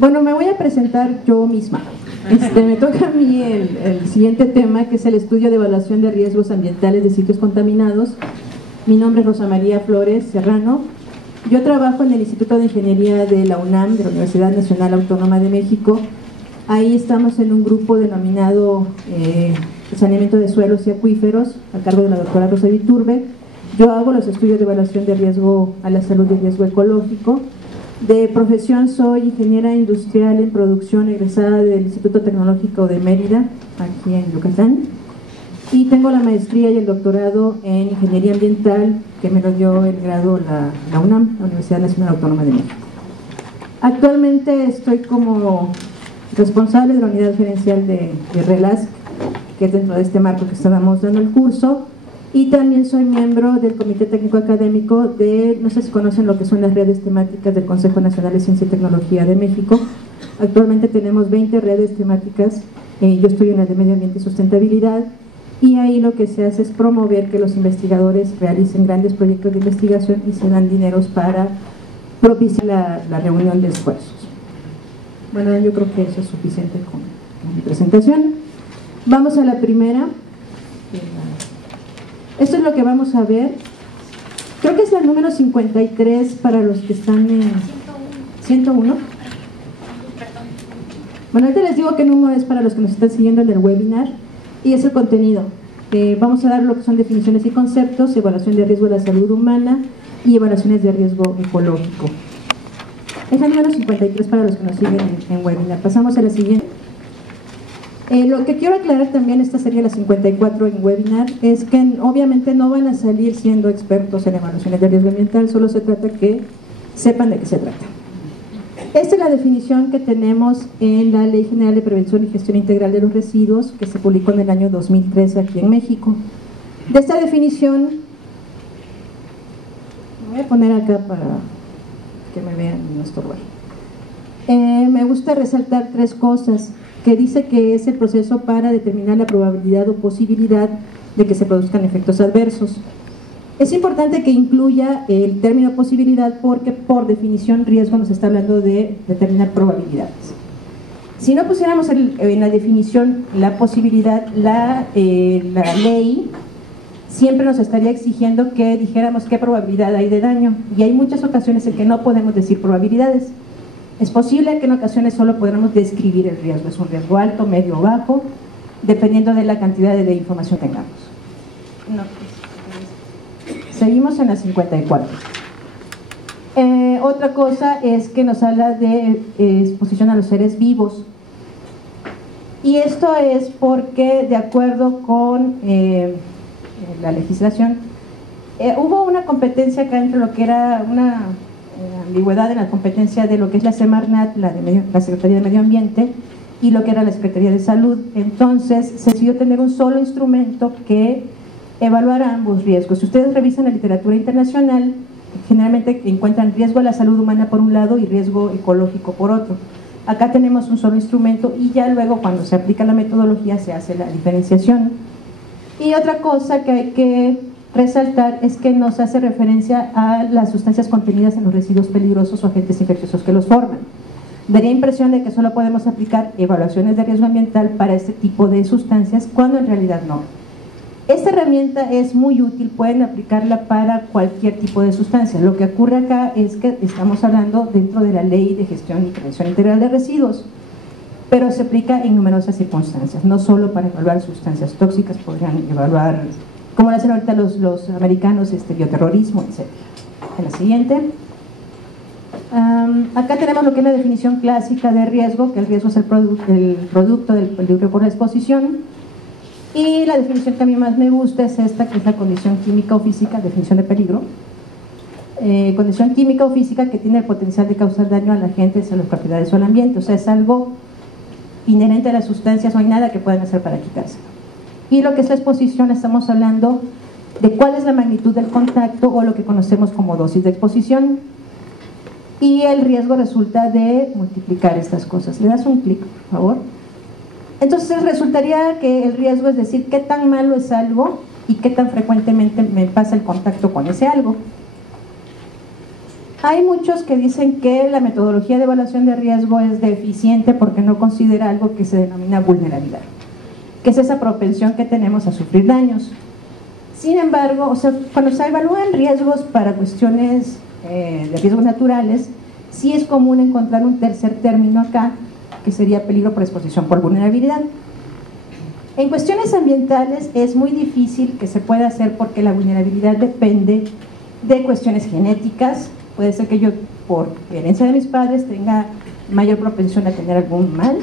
Bueno, me voy a presentar yo misma. Me toca a mí el siguiente tema, que es el estudio de evaluación de riesgos ambientales de sitios contaminados. Mi nombre es Rosa María Flores Serrano. Yo trabajo en el Instituto de Ingeniería de la UNAM, de la Universidad Nacional Autónoma de México. Ahí estamos en un grupo denominado Saneamiento de Suelos y Acuíferos, a cargo de la doctora Rosa Iturbe. Yo hago los estudios de evaluación de riesgo a la salud y riesgo ecológico. De profesión soy ingeniera industrial en producción egresada del Instituto Tecnológico de Mérida, aquí en Yucatán, y tengo la maestría y el doctorado en ingeniería ambiental, que me lo dio el grado la UNAM, la Universidad Nacional Autónoma de México. Actualmente estoy como responsable de la unidad gerencial de RELASC, que es dentro de este marco que estábamos dando el curso, y también soy miembro del Comité Técnico Académico de, no sé si conocen lo que son las redes temáticas del Consejo Nacional de Ciencia y Tecnología de México. Actualmente tenemos 20 redes temáticas, yo estoy en la de Medio Ambiente y Sustentabilidad, y ahí lo que se hace es promover que los investigadores realicen grandes proyectos de investigación y se dan dineros para propiciar la reunión de esfuerzos. Bueno, yo creo que eso es suficiente con mi presentación. Vamos a la primera. Esto es lo que vamos a ver. Creo que es el número 53 para los que están en 101. Bueno, ahorita les digo qué número es para los que nos están siguiendo en el webinar, y es el contenido. Vamos a dar lo que son definiciones y conceptos, evaluación de riesgo de la salud humana y evaluaciones de riesgo ecológico. Es el número 53 para los que nos siguen en webinar. Pasamos a la siguiente. Lo que quiero aclarar también, esta sería la 54 en webinar, es que obviamente no van a salir siendo expertos en evaluaciones de riesgo ambiental, solo se trata que sepan de qué se trata. Esta es la definición que tenemos en la Ley General de Prevención y Gestión Integral de los Residuos, que se publicó en el año 2013 aquí en México. De esta definición, me voy a poner acá para que me vean y no estorbar. Me gusta resaltar tres cosas, que dice que es el proceso para determinar la probabilidad o posibilidad de que se produzcan efectos adversos. Es importante que incluya el término posibilidad porque por definición riesgo nos está hablando de determinar probabilidades. Si no pusiéramos en la definición la posibilidad, la ley siempre nos estaría exigiendo que dijéramos qué probabilidad hay de daño, y hay muchas ocasiones en que no podemos decir probabilidades. Es posible que en ocasiones solo podamos describir el riesgo, es un riesgo alto, medio o bajo, dependiendo de la cantidad de información que tengamos. Seguimos en la 54. Otra cosa es que nos habla de exposición a los seres vivos, y esto es porque de acuerdo con la legislación hubo una competencia acá entre lo que era una ambigüedad en la competencia de lo que es la Semarnat, la Secretaría de Medio Ambiente, y lo que era la Secretaría de Salud. Entonces se decidió tener un solo instrumento que evaluara ambos riesgos. Si ustedes revisan la literatura internacional, generalmente encuentran riesgo a la salud humana por un lado y riesgo ecológico por otro. Acá tenemos un solo instrumento y ya luego cuando se aplica la metodología se hace la diferenciación. Y otra cosa que hay que resaltar es que nos hace referencia a las sustancias contenidas en los residuos peligrosos o agentes infecciosos que los forman. Daría impresión de que solo podemos aplicar evaluaciones de riesgo ambiental para este tipo de sustancias, cuando en realidad no. Esta herramienta es muy útil, pueden aplicarla para cualquier tipo de sustancia. Lo que ocurre acá es que estamos hablando dentro de la Ley de Gestión y Prevención Integral de Residuos, pero se aplica en numerosas circunstancias, no solo para evaluar sustancias tóxicas, podrían evaluar, como lo hacen ahorita los americanos, bioterrorismo, etc. En la siguiente. Acá tenemos lo que es la definición clásica de riesgo, que el riesgo es el producto del peligro por la exposición, y la definición que a mí más me gusta es esta, que es la condición química o física, definición de peligro. Condición química o física que tiene el potencial de causar daño a la gente, a las propiedades o al ambiente, o sea, es algo inherente a las sustancias, no hay nada que puedan hacer para quitárselo. Y lo que es la exposición, estamos hablando de cuál es la magnitud del contacto o lo que conocemos como dosis de exposición, y el riesgo resulta de multiplicar estas cosas. Le das un clic, por favor. Entonces resultaría que el riesgo es decir qué tan malo es algo y qué tan frecuentemente me pasa el contacto con ese algo. Hay muchos que dicen que la metodología de evaluación de riesgo es deficiente porque no considera algo que se denomina vulnerabilidad, que es esa propensión que tenemos a sufrir daños. Sin embargo, cuando se evalúan riesgos para cuestiones de riesgos naturales, sí es común encontrar un tercer término acá, que sería peligro por exposición por vulnerabilidad. En cuestiones ambientales es muy difícil que se pueda hacer porque la vulnerabilidad depende de cuestiones genéticas. Puede ser que yo, por herencia de mis padres, tenga mayor propensión a tener algún mal,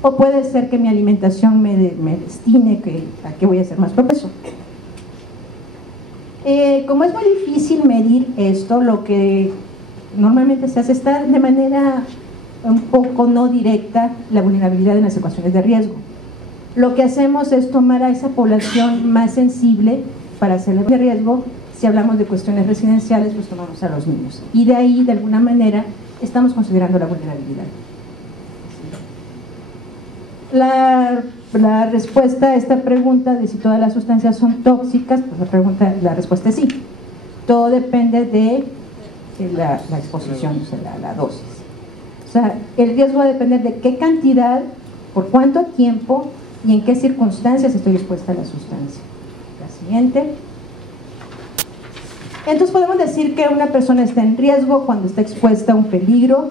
o puede ser que mi alimentación me destine a que voy a ser más propenso. Como es muy difícil medir esto, lo que normalmente se hace está de manera un poco no directa la vulnerabilidad en las ecuaciones de riesgo. Lo que hacemos es tomar a esa población más sensible para hacerle de riesgo. Si hablamos de cuestiones residenciales, pues tomamos a los niños. Y de ahí, de alguna manera, estamos considerando la vulnerabilidad. La respuesta a esta pregunta de si todas las sustancias son tóxicas, pues la respuesta es sí. Todo depende de la exposición, o sea, la dosis. O sea, el riesgo va a depender de qué cantidad, por cuánto tiempo y en qué circunstancias estoy expuesta a la sustancia. La siguiente. Entonces podemos decir que una persona está en riesgo cuando está expuesta a un peligro,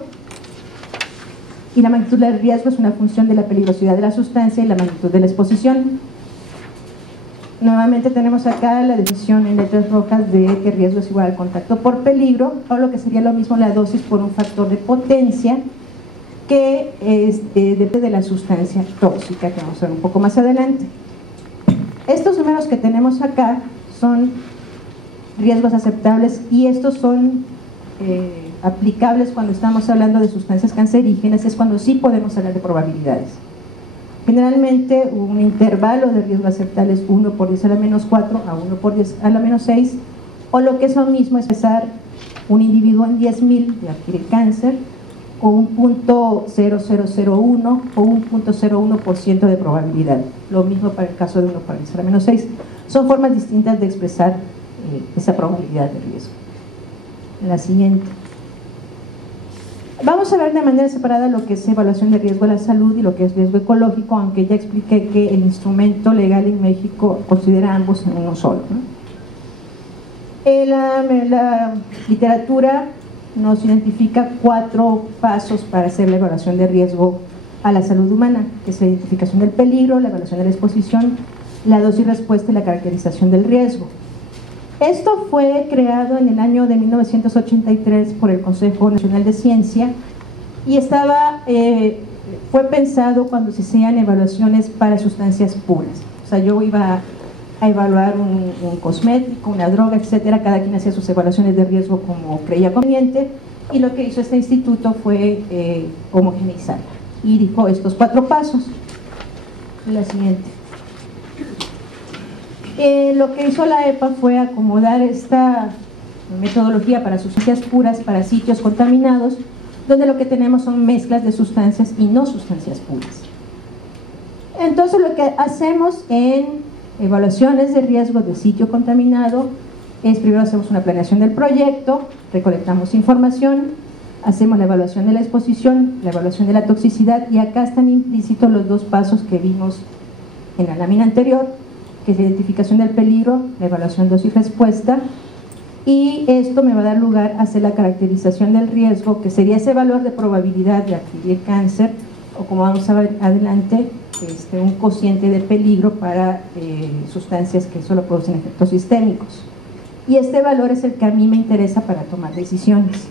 y la magnitud del riesgo es una función de la peligrosidad de la sustancia y la magnitud de la exposición. Nuevamente tenemos acá la definición en letras rojas de que riesgo es igual al contacto por peligro, o lo que sería lo mismo la dosis por un factor de potencia, que depende de la sustancia tóxica, que vamos a ver un poco más adelante. Estos números que tenemos acá son riesgos aceptables, y estos son aplicables cuando estamos hablando de sustancias cancerígenas. Es cuando sí podemos hablar de probabilidades. Generalmente un intervalo de riesgo aceptable es 1 por 10 a la menos 4 a 1 por 10 a la menos 6, o lo que es lo mismo es pesar un individuo en 10.000 de adquirir cáncer, o un 0.0001 o un 0.01% de probabilidad. Lo mismo para el caso de 1 por 10 a la menos 6. Son formas distintas de expresar esa probabilidad de riesgo. La siguiente. Vamos a ver de manera separada lo que es evaluación de riesgo a la salud y lo que es riesgo ecológico, aunque ya expliqué que el instrumento legal en México considera ambos en uno solo, ¿no? La literatura nos identifica 4 pasos para hacer la evaluación de riesgo a la salud humana, que es la identificación del peligro, la evaluación de la exposición, la dosis respuesta y la caracterización del riesgo. Esto fue creado en el año de 1983 por el Consejo Nacional de Ciencia, y fue pensado cuando se hacían evaluaciones para sustancias puras. O sea, yo iba a evaluar un cosmético, una droga, etcétera. Cada quien hacía sus evaluaciones de riesgo como creía conveniente, y lo que hizo este instituto fue homogeneizar, y dijo estos 4 pasos. La siguiente. Lo que hizo la EPA fue acomodar esta metodología para sustancias puras, para sitios contaminados, donde lo que tenemos son mezclas de sustancias y no sustancias puras. Entonces lo que hacemos en evaluaciones de riesgo de sitio contaminado es: primero hacemos una planeación del proyecto, recolectamos información, hacemos la evaluación de la exposición, la evaluación de la toxicidad, y acá están implícitos los 2 pasos que vimos en la lámina anterior, que es la identificación del peligro, la evaluación dosis respuesta, y esto me va a dar lugar a hacer la caracterización del riesgo, que sería ese valor de probabilidad de adquirir cáncer, o como vamos a ver adelante, un cociente de peligro para sustancias que solo producen efectos sistémicos. Y este valor es el que a mí me interesa para tomar decisiones.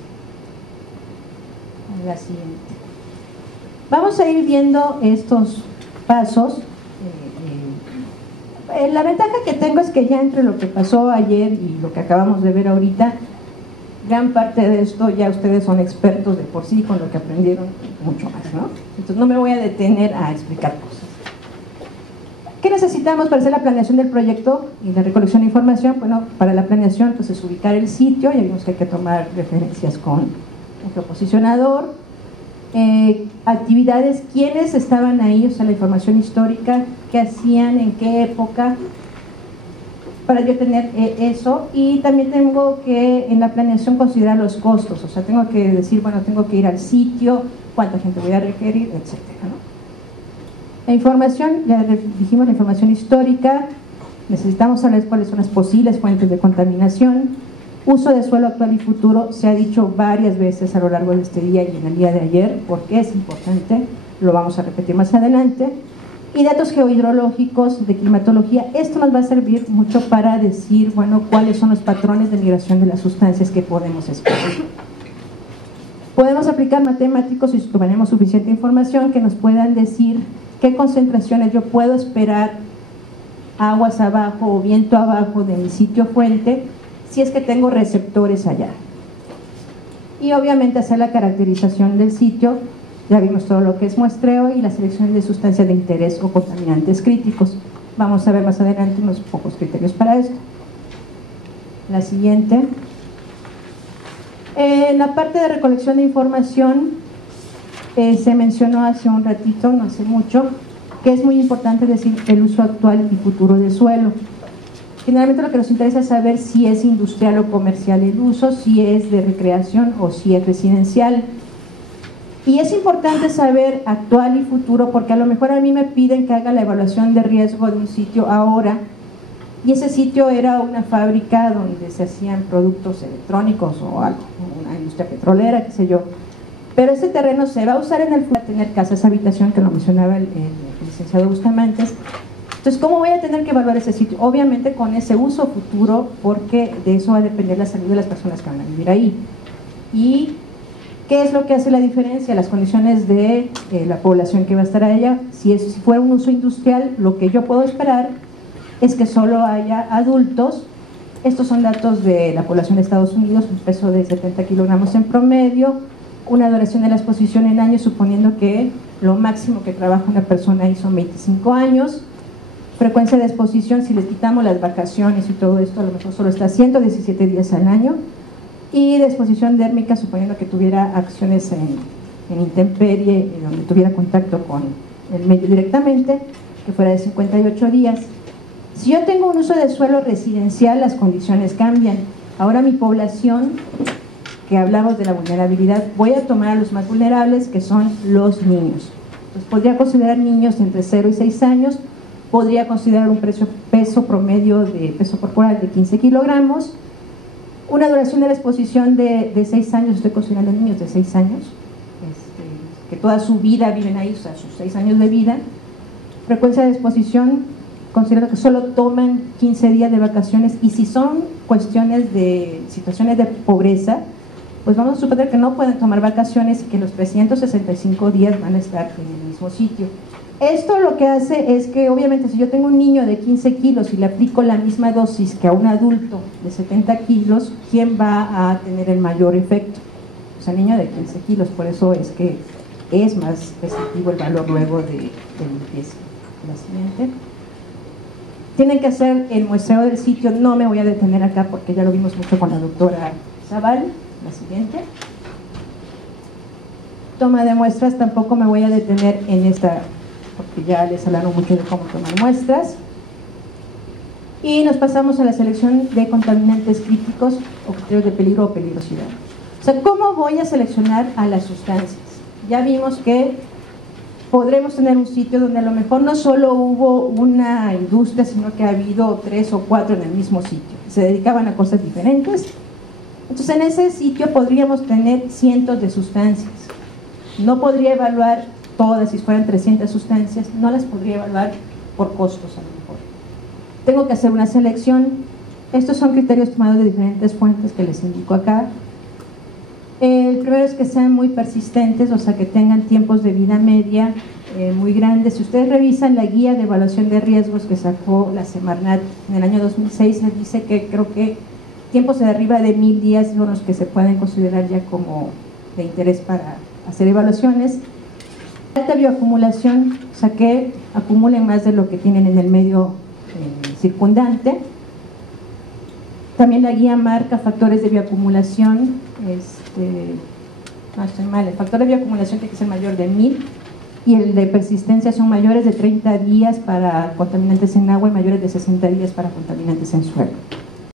La siguiente. Vamos a ir viendo estos pasos. La ventaja que tengo es que ya entre lo que pasó ayer y lo que acabamos de ver ahorita, gran parte de esto ya ustedes son expertos de por sí, con lo que aprendieron mucho más, ¿no? Entonces no me voy a detener a explicar cosas. ¿Qué necesitamos para hacer la planeación del proyecto y la recolección de información? Bueno, para la planeación pues es ubicar el sitio, ya vimos que hay que tomar referencias con un geoposicionador, actividades, quiénes estaban ahí, o sea, la información histórica, qué hacían, en qué época, para yo tener eso. Y también tengo que en la planeación considerar los costos, o sea, tengo que decir, bueno, tengo que ir al sitio, cuánta gente voy a requerir, etcétera, ¿no? La información, ya dijimos, la información histórica, necesitamos saber cuáles son las posibles fuentes de contaminación. Uso de suelo actual y futuro, se ha dicho varias veces a lo largo de este día y en el día de ayer, porque es importante, lo vamos a repetir más adelante. Y datos geohidrológicos, de climatología, esto nos va a servir mucho para decir, bueno, cuáles son los patrones de migración de las sustancias que podemos esperar. Podemos aplicar matemáticos si tenemos suficiente información que nos puedan decir qué concentraciones yo puedo esperar aguas abajo o viento abajo de mi sitio fuente, si es que tengo receptores allá. Y obviamente hacer la caracterización del sitio, ya vimos todo lo que es muestreo y la selección de sustancias de interés o contaminantes críticos. Vamos a ver más adelante unos pocos criterios para esto. La siguiente. En la parte de recolección de información, se mencionó hace un ratito, no hace mucho, que es muy importante decir el uso actual y futuro del suelo. Generalmente lo que nos interesa es saber si es industrial o comercial el uso, si es de recreación o si es residencial. Y es importante saber actual y futuro porque a lo mejor a mí me piden que haga la evaluación de riesgo de un sitio ahora y ese sitio era una fábrica donde se hacían productos electrónicos o algo, una industria petrolera, qué sé yo. Pero ese terreno se va a usar en el futuro, tener casas habitación, que lo mencionaba el licenciado Bustamantes. Entonces, ¿cómo voy a tener que evaluar ese sitio? Obviamente con ese uso futuro, porque de eso va a depender la salud de las personas que van a vivir ahí. ¿Y qué es lo que hace la diferencia? Las condiciones de la población que va a estar allá. Si fuera un uso industrial, lo que yo puedo esperar es que solo haya adultos. Estos son datos de la población de Estados Unidos, un peso de 70 kilogramos en promedio, una duración de la exposición en años, suponiendo que lo máximo que trabaja una persona ahí son 25 años. Frecuencia de exposición, si les quitamos las vacaciones y todo esto, a lo mejor solo está 117 días al año. Y de exposición dérmica, suponiendo que tuviera acciones en intemperie, donde tuviera contacto con el medio directamente, que fuera de 58 días. Si yo tengo un uso de suelo residencial, las condiciones cambian. Ahora mi población, que hablamos de la vulnerabilidad, voy a tomar a los más vulnerables, que son los niños. Entonces podría considerar niños entre 0 y 6 años, podría considerar un peso promedio de peso corporal de 15 kilogramos, una duración de la exposición de 6 años, estoy considerando niños de 6 años, que toda su vida viven ahí, o sea, sus 6 años de vida. Frecuencia de exposición, considero que solo toman 15 días de vacaciones, y si son cuestiones de situaciones de pobreza, pues vamos a suponer que no pueden tomar vacaciones y que los 365 días van a estar en el mismo sitio. Esto lo que hace es que, obviamente, si yo tengo un niño de 15 kilos y le aplico la misma dosis que a un adulto de 70 kilos, ¿quién va a tener el mayor efecto? O sea, niño de 15 kilos, por eso es que es más efectivo el valor luego de limpieza. La siguiente. Tienen que hacer el muestreo del sitio, no me voy a detener acá porque ya lo vimos mucho con la doctora Zaval. La siguiente. Toma de muestras, tampoco me voy a detener en esta, porque ya les hablaron mucho de cómo tomar muestras. Y nos pasamos a la selección de contaminantes críticos o criterios de peligro o peligrosidad. O sea, ¿cómo voy a seleccionar a las sustancias? Ya vimos que podremos tener un sitio donde a lo mejor no solo hubo una industria, sino que ha habido 3 o 4 en el mismo sitio. Se dedicaban a cosas diferentes. Entonces en ese sitio podríamos tener cientos de sustancias. No podría evaluar todas, si fueran 300 sustancias, no las podría evaluar por costos a lo mejor. Tengo que hacer una selección. Estos son criterios tomados de diferentes fuentes que les indico acá. El primero es que sean muy persistentes, o sea que tengan tiempos de vida media muy grandes. Si ustedes revisan la guía de evaluación de riesgos que sacó la Semarnat en el año 2006, les dice que creo que tiempos de arriba de 1000 días son los que se pueden considerar ya como de interés para hacer evaluaciones. Alta bioacumulación, o sea que acumulen más de lo que tienen en el medio circundante. También la guía marca factores de bioacumulación, no estoy mal, el factor de bioacumulación tiene que ser mayor de 1000. y el de persistencia son mayores de 30 días para contaminantes en agua y mayores de 60 días para contaminantes en suelo.